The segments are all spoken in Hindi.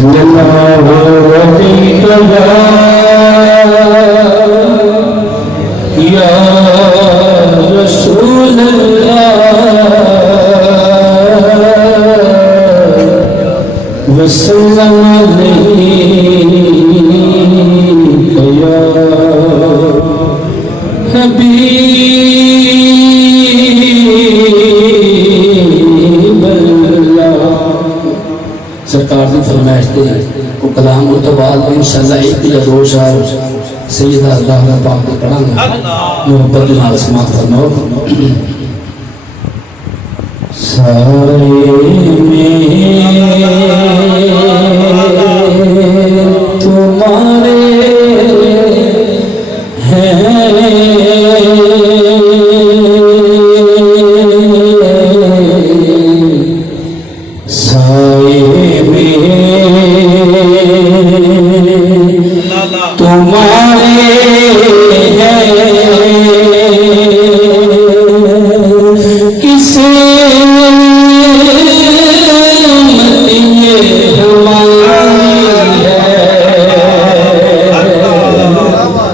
सल्लल्लाहु अलैहि या रसूल अल्लाह वसल्लम अलैहि या हबीब अल्लाह। सरकार की फरमाइश थे को कलाम हो तो बाद में इंशाल्लाह एक या दो शार सैयदा अल्लाह पाक के पढ़ांगे मोहब्बत के नाल समात फरमाओ। सारे में तुम्हारे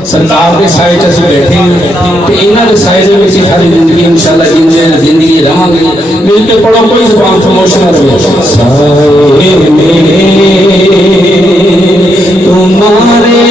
सरकार के साइड से बैठे तो इन्होंने साइड में से सारी जिंदगी इंशाल्लाह जिंदगी रहेंगे मिलके पढ़ो कोई जुबान प्रमोशन ना रहे। साए में तुम्हारे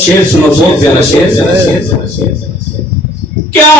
शेर सुनो बहुत प्यारा शेर क्या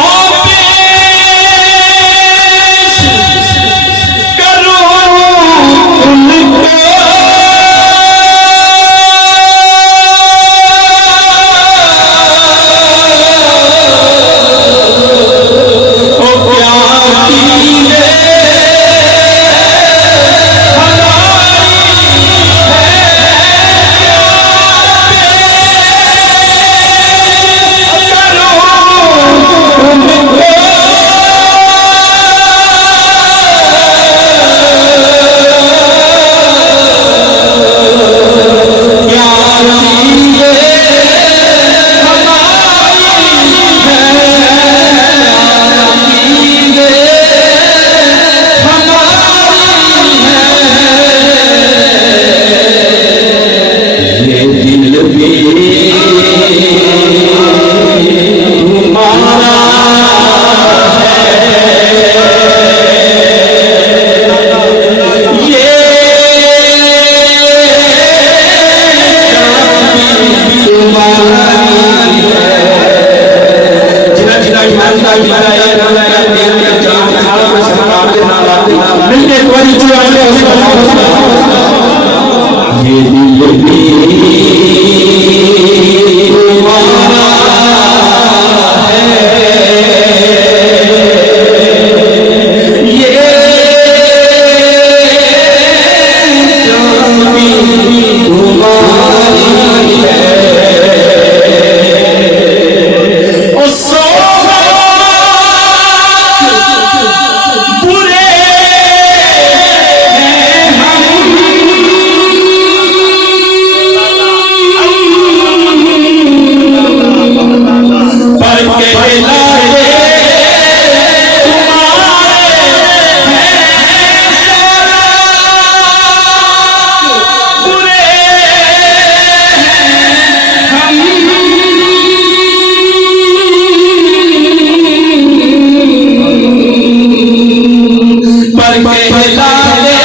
पर कहला दे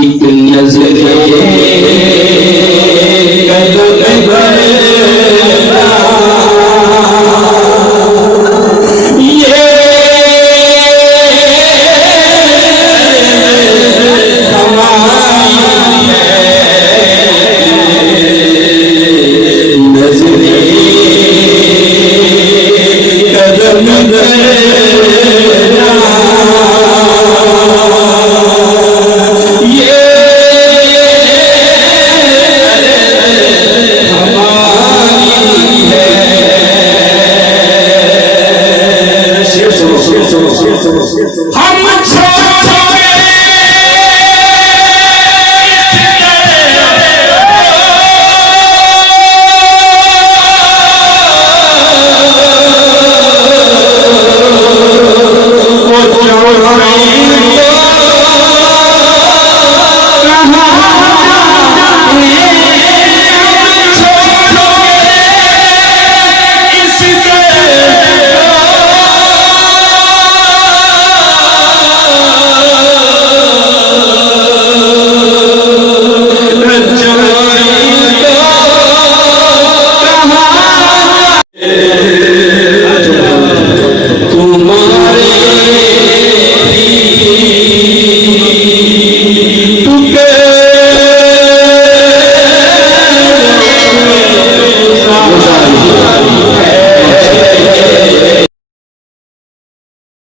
एक नजरे कदम भरना ये हमारी नजरे कदम भरना हम